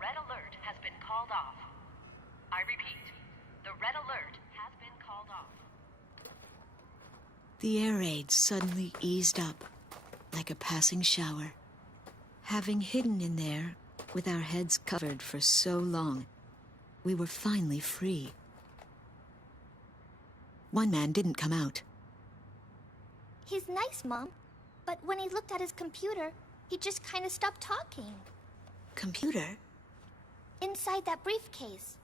red alert has been called off. I repeat, the red alert has been called off. The air raid suddenly eased up, like a passing shower. Having hidden in there, with our heads covered for so long, we were finally free. One man didn't come out. He's nice, Mom. But when he looked at his computer, he just kind of stopped talking. Computer? Inside that briefcase.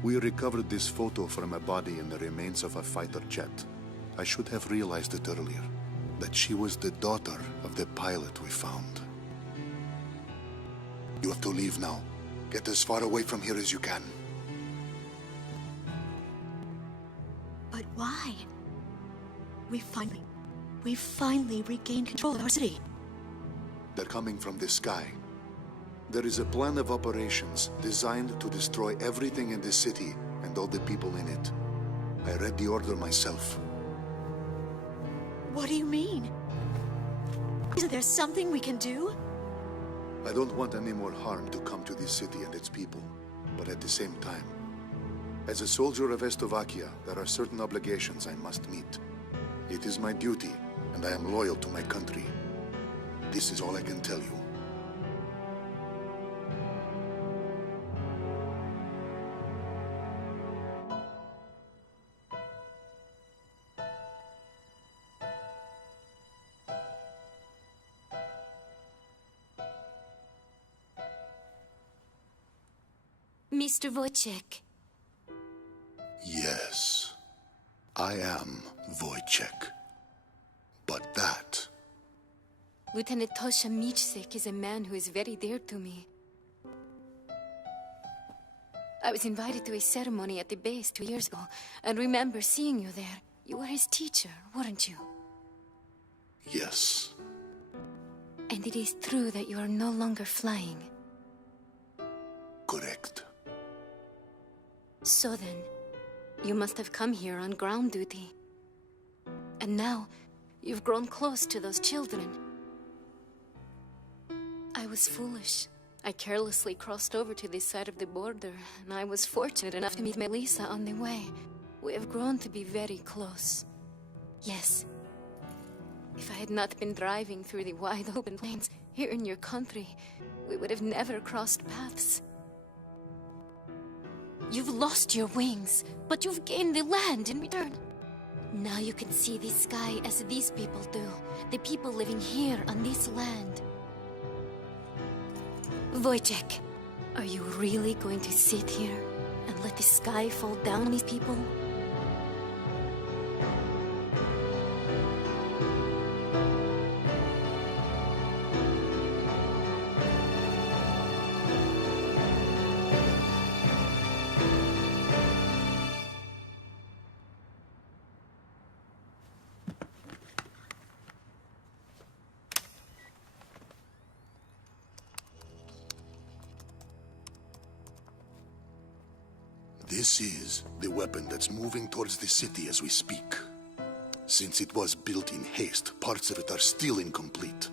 We recovered this photo from a body and the remains of a fighter jet. I should have realized it earlier, that she was the daughter of the pilot we found. You have to leave now. Get as far away from here as you can. But why? We finally regained control of our city. They're coming from the sky. There is a plan of operations designed to destroy everything in the city and all the people in it. I read the order myself. What do you mean? Isn't there something we can do? I don't want any more harm to come to this city and its people, but at the same time, as a soldier of Estovakia, there are certain obligations I must meet. It is my duty, and I am loyal to my country. This is all I can tell you. Mr. Wojciech. Yes, I am Wojciech. But that... Lieutenant Tosha Michsek is a man who is very dear to me. I was invited to a ceremony at the base 2 years ago, and remember seeing you there. You were his teacher, weren't you? Yes. And it is true that you are no longer flying. Correct. So then, you must have come here on ground duty. And now, you've grown close to those children. I was foolish. I carelessly crossed over to this side of the border, and I was fortunate enough to meet Melissa on the way. We have grown to be very close. Yes. If I had not been driving through the wide open plains here in your country, we would have never crossed paths. You've lost your wings, but you've gained the land in return. Now you can see the sky as these people do, the people living here on this land. Wojciech, are you really going to sit here and let the sky fall down on these people? This is the weapon that's moving towards the city as we speak. Since it was built in haste, parts of it are still incomplete.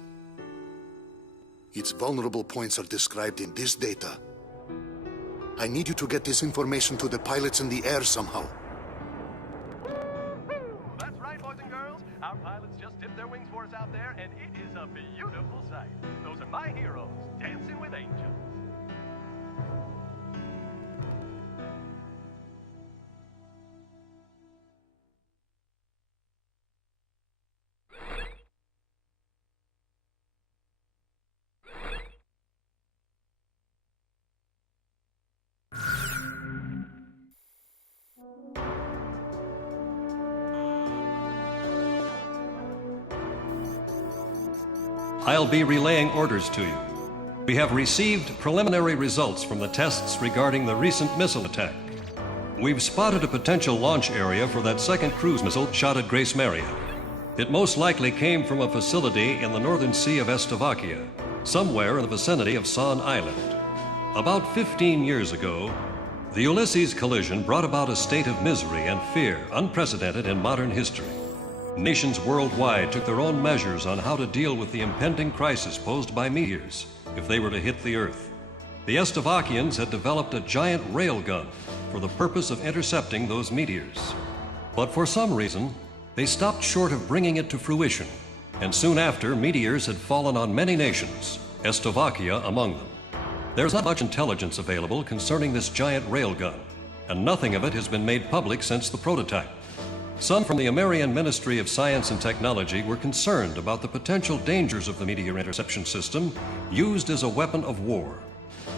Its vulnerable points are described in this data. I need you to get this information to the pilots in the air somehow. That's right, boys and girls. Our pilots just dipped their wings for us out there, and it is a beautiful sight. Those are my heroes, dancing with angels. I'll be relaying orders to you. We have received preliminary results from the tests regarding the recent missile attack. We've spotted a potential launch area for that second cruise missile shot at Grace Maria. It most likely came from a facility in the northern sea of Slovakia, somewhere in the vicinity of San Island. About 15 years ago, the Ulysses collision brought about a state of misery and fear unprecedented in modern history. Nations worldwide took their own measures on how to deal with the impending crisis posed by meteors if they were to hit the Earth. The Slovakians had developed a giant railgun for the purpose of intercepting those meteors. But for some reason, they stopped short of bringing it to fruition, and soon after, meteors had fallen on many nations, Slovakia among them. There's not much intelligence available concerning this giant railgun, and nothing of it has been made public since the prototype. Some from the American Ministry of Science and Technology were concerned about the potential dangers of the meteor interception system used as a weapon of war.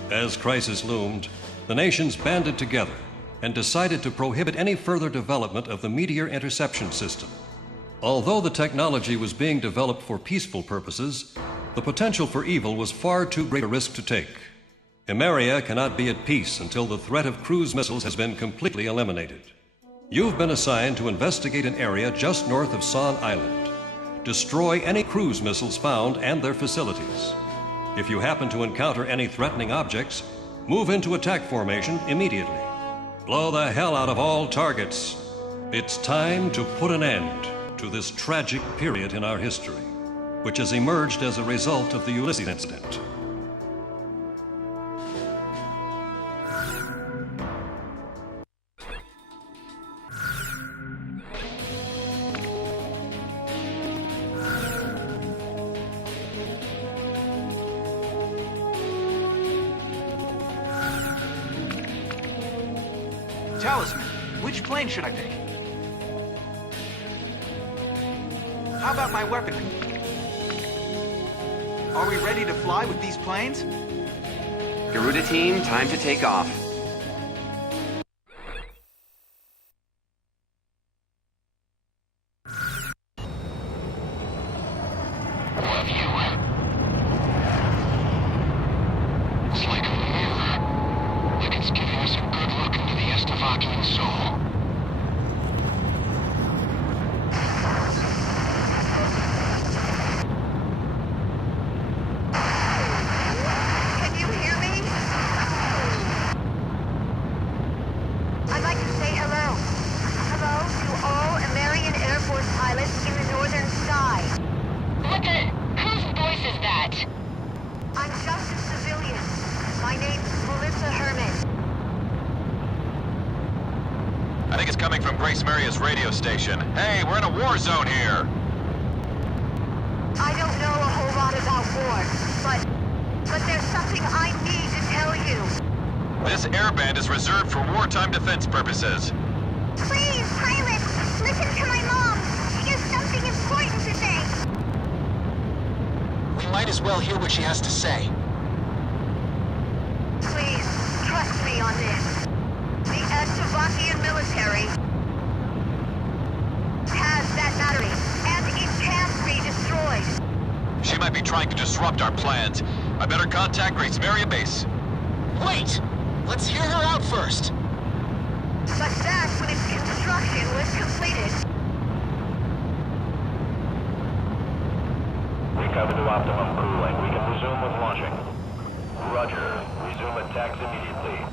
As crisis loomed, the nations banded together and decided to prohibit any further development of the meteor interception system. Although the technology was being developed for peaceful purposes, the potential for evil was far too great a risk to take. Emeria cannot be at peace until the threat of cruise missiles has been completely eliminated. You've been assigned to investigate an area just north of San Island. Destroy any cruise missiles found and their facilities. If you happen to encounter any threatening objects, move into attack formation immediately. Blow the hell out of all targets. It's time to put an end to this tragic period in our history, which has emerged as a result of the Ulysses incident. Talisman, which plane should I pick? How about my weaponry? Are we ready to fly with these planes? Garuda team, time to take off. Radio station. Hey, we're in a war zone here. I don't know a whole lot about war, but there's something I need to tell you. This airband is reserved for wartime defense purposes. Please, pilot, listen to my mom. She has something important to say. We might as well hear what she has to say. Please, trust me on this. The Slovakian military has that battery, and it can't be destroyed. She might be trying to disrupt our plans. I better contact Grace Maria Base. Wait! Let's hear her out first. But that's when its construction was completed. We cover to optimum cooling. We can resume with launching. Roger. Resume attacks immediately.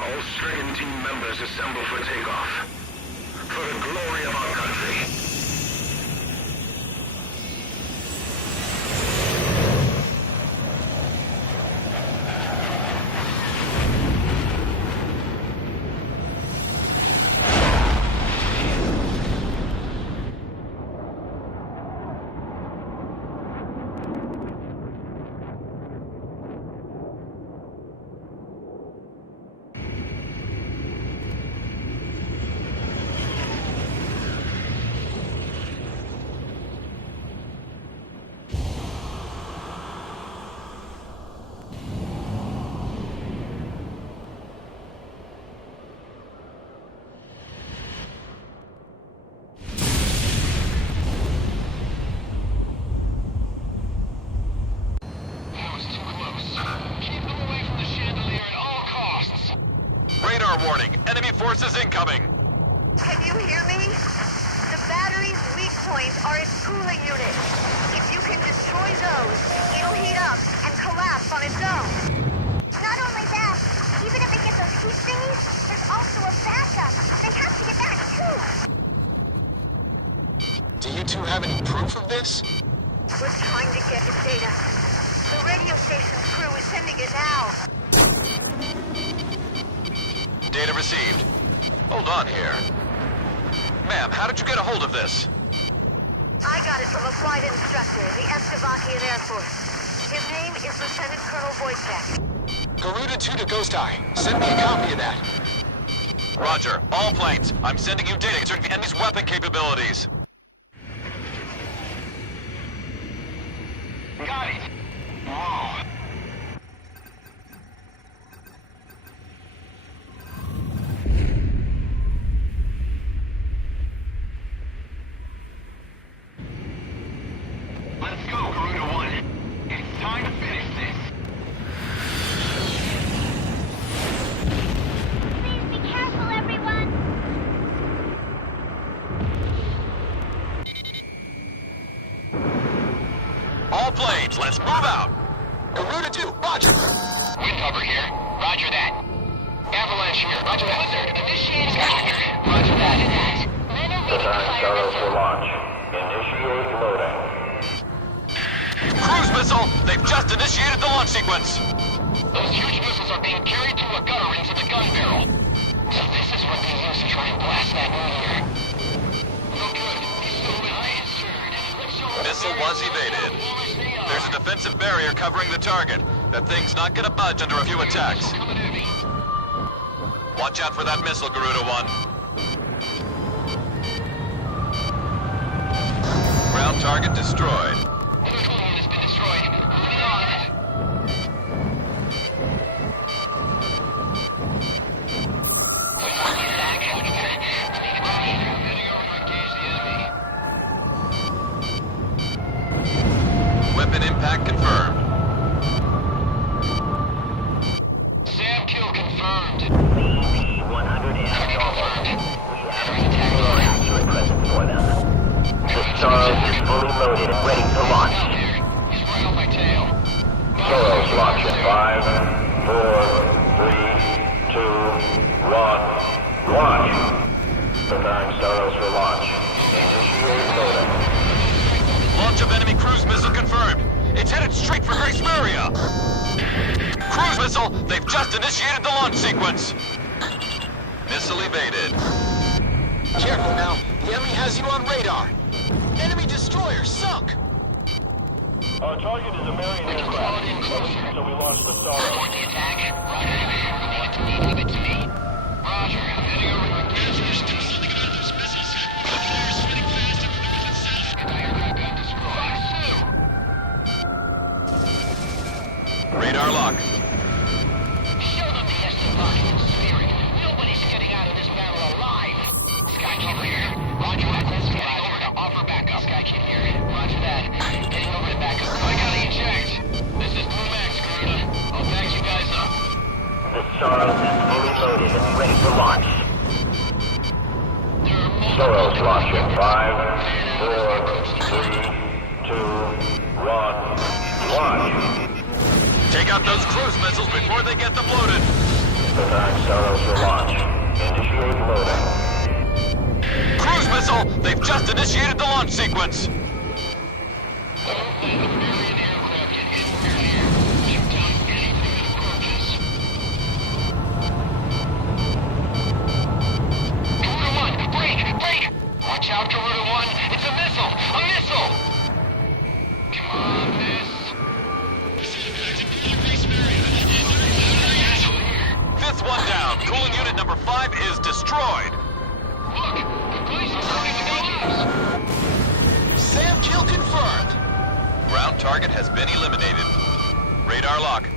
All stricken team members assemble for takeoff. For the glory of our country. incoming! Can you hear me? The battery's weak points are its cooling unit. If you can destroy those, it'll heat up and collapse on its own. Not only that, even if it gets those heat thingies, there's also a backup. They have to get that too. Do you two have any proof of this? We're trying to get his data. The radio station's crew is sending it now. Data received. Hold on here. Ma'am, how did you get a hold of this? I got it from a flight instructor, the Estavakian Air Force. His name is Lieutenant Colonel Wojtek. Garuda 2 to Ghost Eye. Send me a copy of that. Roger. All planes. I'm sending you data concerning the enemy's weapon capabilities. Got it. Whoa. Let's go, Garuda 1. It's time to finish this. Please be careful, everyone. All planes, let's move out! Garuda 2, roger. Wind cover here. Roger that. Avalanche here. Roger that. Blizzard, initiating here. Roger that. Prepare Starros for launch. Initiate loading. Cruise missile! They've just initiated the launch sequence! Those huge missiles are being carried through a gutter into the gun barrel. So this is what they use to try and blast that meteor. No good. He's so high. Missile was evaded. There's a defensive barrier covering the target. That thing's not gonna budge under a few attacks. Watch out for that missile, Garuda 1. Ground target destroyed. Has been destroyed. Moving on. Weapon impact confirmed. Sam kill confirmed. BP-100 and normal. We have full actual present for them. The Starros is fully loaded and ready to launch. He's right on my tail. Starros launch in 5, 4, 3, 2, 1. Launch. Preparing Starros for launch. Initiate loading. Launch of enemy cruise missile confirmed. It's headed straight for Grace Maria. Cruise missile, they've just initiated the launch sequence. Missile evaded. Careful now. The enemy has you on radar. Enemy destroyer sunk. Our target is a Marion aircraft. So we launched the Starros. The attack. Roger. Leave it to me. Roger. I'm heading over to the bridge. There's still something about those missiles. They're spreading fast over north and south. The aircraft got destroyed. Radar lock. Show them the Estavakian spirit. Nobody's getting out of this battle alive. Skykeeper here. Roger that. Getting over to offer backup. Skykeeper here. Roger that. Getting over to backup. I gotta eject. This is Blue Max, Garuda. I'll back you guys up. The Starros is fully loaded and ready to launch. Starros launch in 5, 4, 3, 2, 1. Launch. Take out those cruise missiles before they get them loaded. Preparing Starros for launch. Initiate loading. Cruise missile, they've just initiated the launch sequence. Watch out, Garuda 1! It's a missile! A missile! Come on, miss. Fifth one down. Cooling unit number 5 is destroyed. Look! The police are starting to go loose! Sam kill confirmed. Ground target has been eliminated. Radar lock.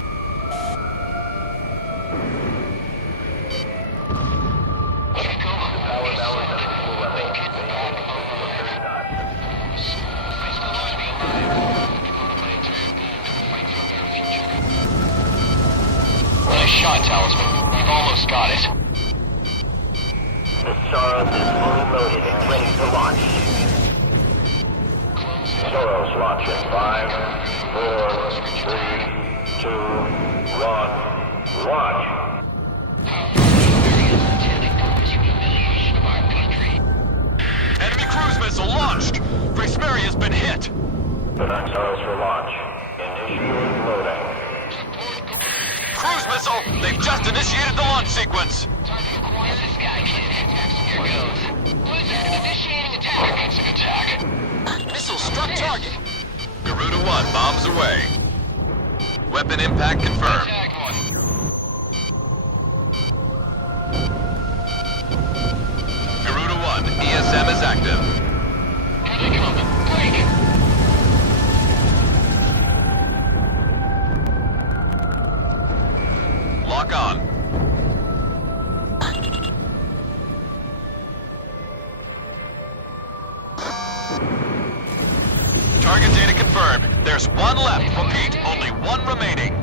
Nice shot, Talisman. We've almost got it. Soros is fully loaded and ready to launch. Soros launch in 5, 4, 3, 2, 1, launch. Enemy cruise missile launched! Grace Mary has been hit! Prepare Soros for launch. Initiating loading. Cruise missile! They've just initiated the launch sequence! Here goes. Blizzard, initiating attack. It's an attack. Missile struck target. Garuda 1 bombs away. Weapon impact confirmed. Attack one. Garuda 1, ESM is active. Here they come. Break! Lock on. Target data confirmed. There's one left. Repeat, only one remaining.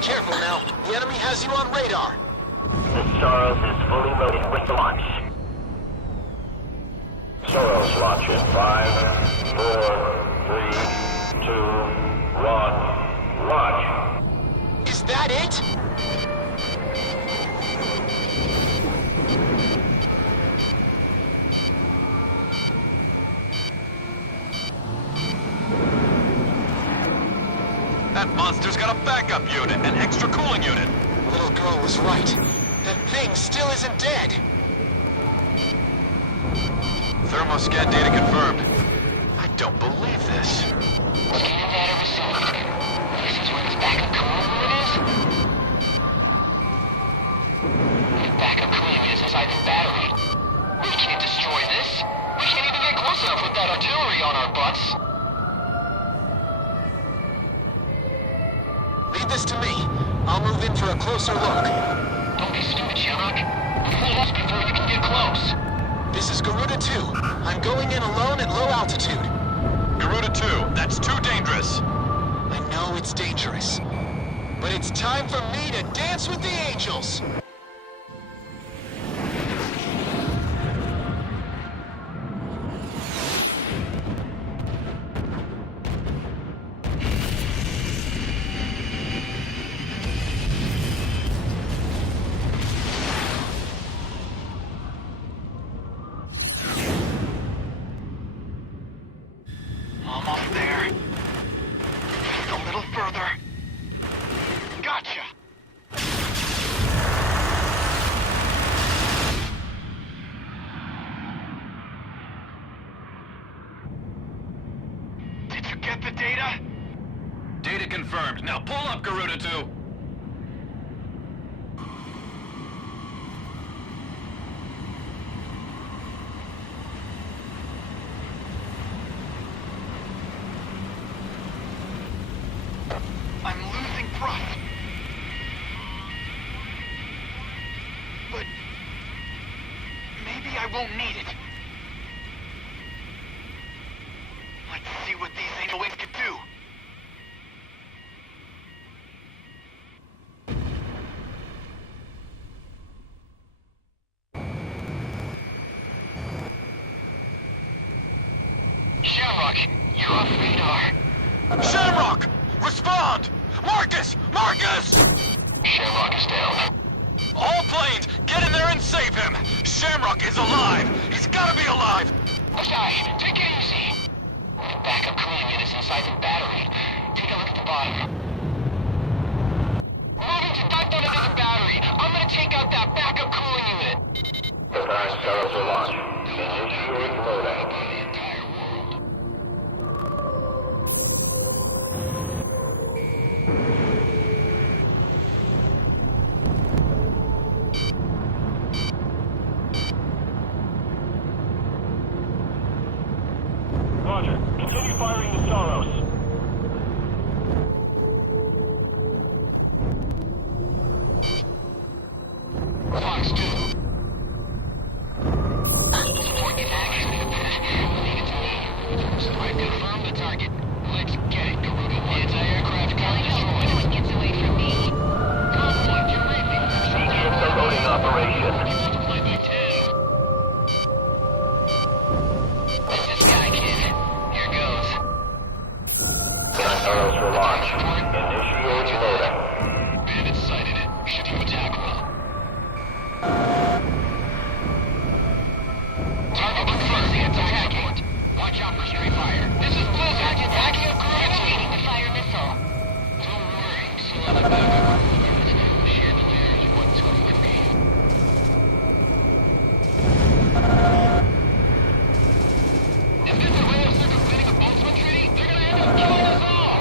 Careful now. The enemy has you on radar. The Soros is fully loaded with launch. Soros launch in 5, 4, 3, 2, 1, launch. Is that it? That monster's got a backup unit, an extra cooling unit. Little girl was right. That thing still isn't dead. Thermoscan data confirmed. I don't believe this. Scan data received. This is where his backup cooling unit is? The backup cooling unit is inside the battery. We can't destroy this. We can't even get close enough with that artillery on our butts. Leave this to me. I'll move in for a closer look. Don't be stupid, Shamrock. Fool us before you can get close. This is Garuda 2. I'm going in alone at low altitude. Garuda 2, that's too dangerous. I know it's dangerous. But it's time for me to dance with the angels. Almost there. Just a little further. Gotcha. Did you get the data? Data confirmed. Now pull up, Garuda 2. I'm losing thrust. But maybe I won't need it. Let's see what these angel wings can do. Shamrock, you're off radar. Shamrock! Respond! Marcus! Marcus! Shamrock is down. All planes, get in there and save him! Shamrock is alive! He's gotta be alive! Okay, take it easy. The backup cooling unit is inside the battery. Take a look at the bottom. Moving to dive down into the battery. I'm gonna take out that backup cooling unit. Preparing Soros for launch. Initiating loading. Roger. Continue firing the Soros. Fox 2. Support your target. Leave it to me. So I confirm the target. Let's get it, Garuda 1. Anti-aircraft carrier destroyed. operation. Sky Kid. Here goes. Gun barrels for launch. Initiate loading. Bandits sighted it. Should you attack them? Target confirmed. Anti-airport. Watch out for street fire. This is Blizzard. Backing up crew. Activating the fire missile. Don't worry. Select backup crew units. Chandelier is 123. If this is a way of circumventing a Boltzmann treaty, they're gonna end up killing us all!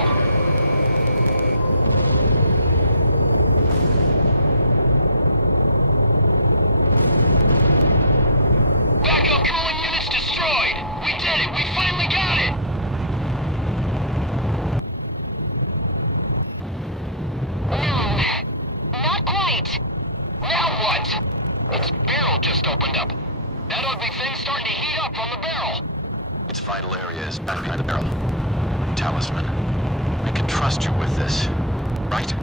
Backup cooling units destroyed! We did it! We finally got it! No, not quite. Now what? Its barrel just opened up. That ugly thing's starting to heat up on the barrel. Its vital area is back behind the barrel. Talisman, I can trust you with this, right?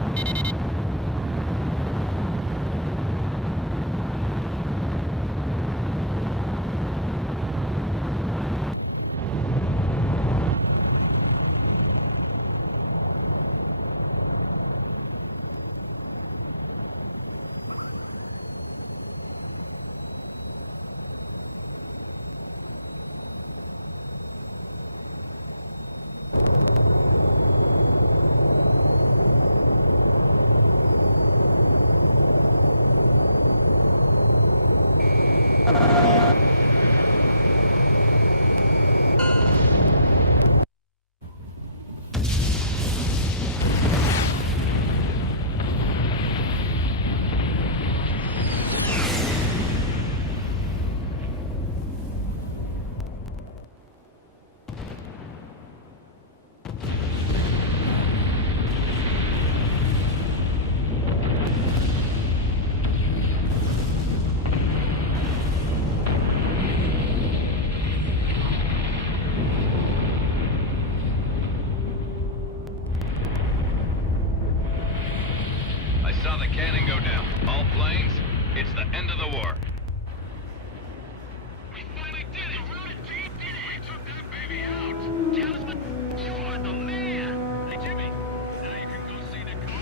Saw the cannon go down. All planes, it's the end of the war. We finally did it! We took that baby out! Talisman, you are the man! Hey, Jimmy, now you can go see the cool.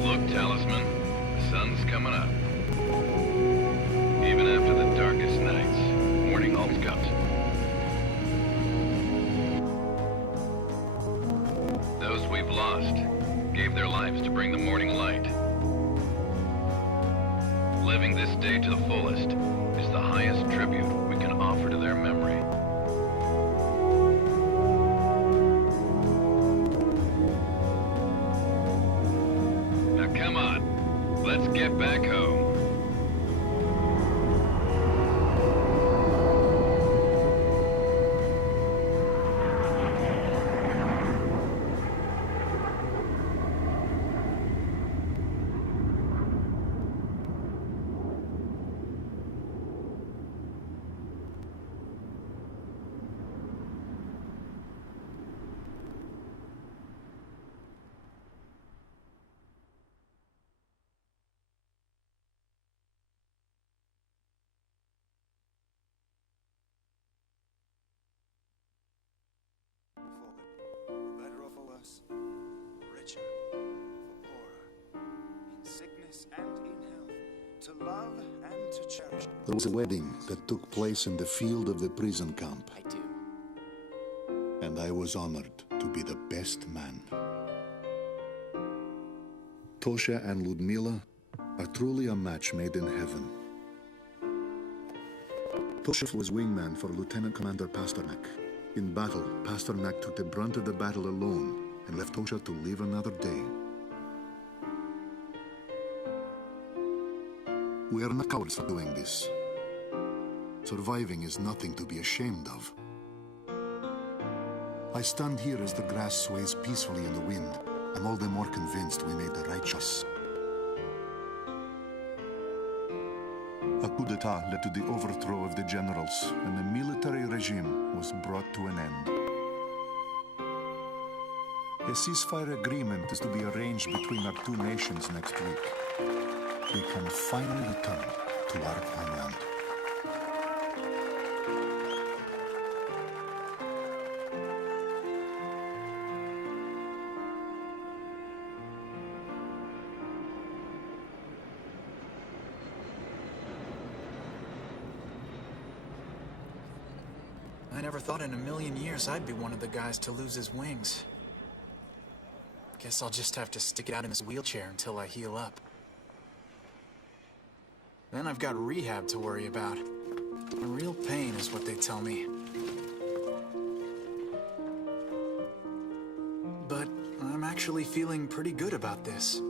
Look, Talisman, the sun's coming up. Even after the darkest nights, morning always comes. Those we've lost gave their lives to bring the morning light. Living this day to the fullest is the highest tribute we can offer to their memory. Now come on, let's get back home. Better off for us, richer, for poorer, in sickness and in health, to love and to cherish. There was a wedding that took place in the field of the prison camp. I do. And I was honored to be the best man. Tosha and Ludmila are truly a match made in heaven. Tosha was wingman for Lieutenant Commander Pasternak. In battle, Pasternak took the brunt of the battle alone and left Tosha to live another day. We are not cowards for doing this. Surviving is nothing to be ashamed of. I stand here as the grass sways peacefully in the wind. I'm all the more convinced we made the right choice. A coup d'etat led to the overthrow of the generals, and the military regime was brought to an end. A ceasefire agreement is to be arranged between our two nations next week. We can finally return to our homeland. I never thought in a million years I'd be one of the guys to lose his wings. Guess I'll just have to stick it out in this wheelchair until I heal up. Then I've got rehab to worry about. A real pain is what they tell me. But I'm actually feeling pretty good about this.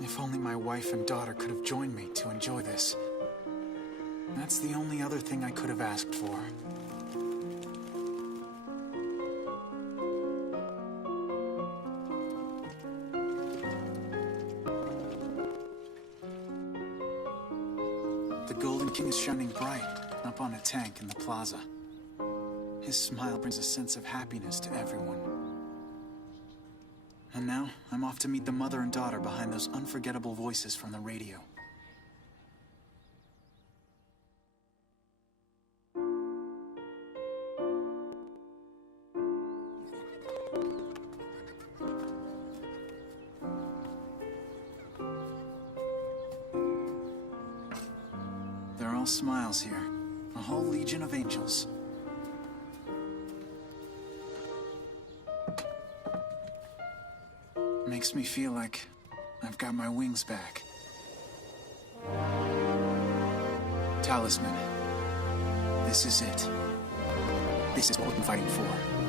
If only my wife and daughter could have joined me to enjoy this. That's the only other thing I could have asked for. The Golden King is shining bright, up on a tank in the plaza. His smile brings a sense of happiness to everyone. And now, I'm off to meet the mother and daughter behind those unforgettable voices from the radio. They're all smiles here. A whole legion of angels. Makes me feel like I've got my wings back. Talisman. This is it. This is what we've been fighting for.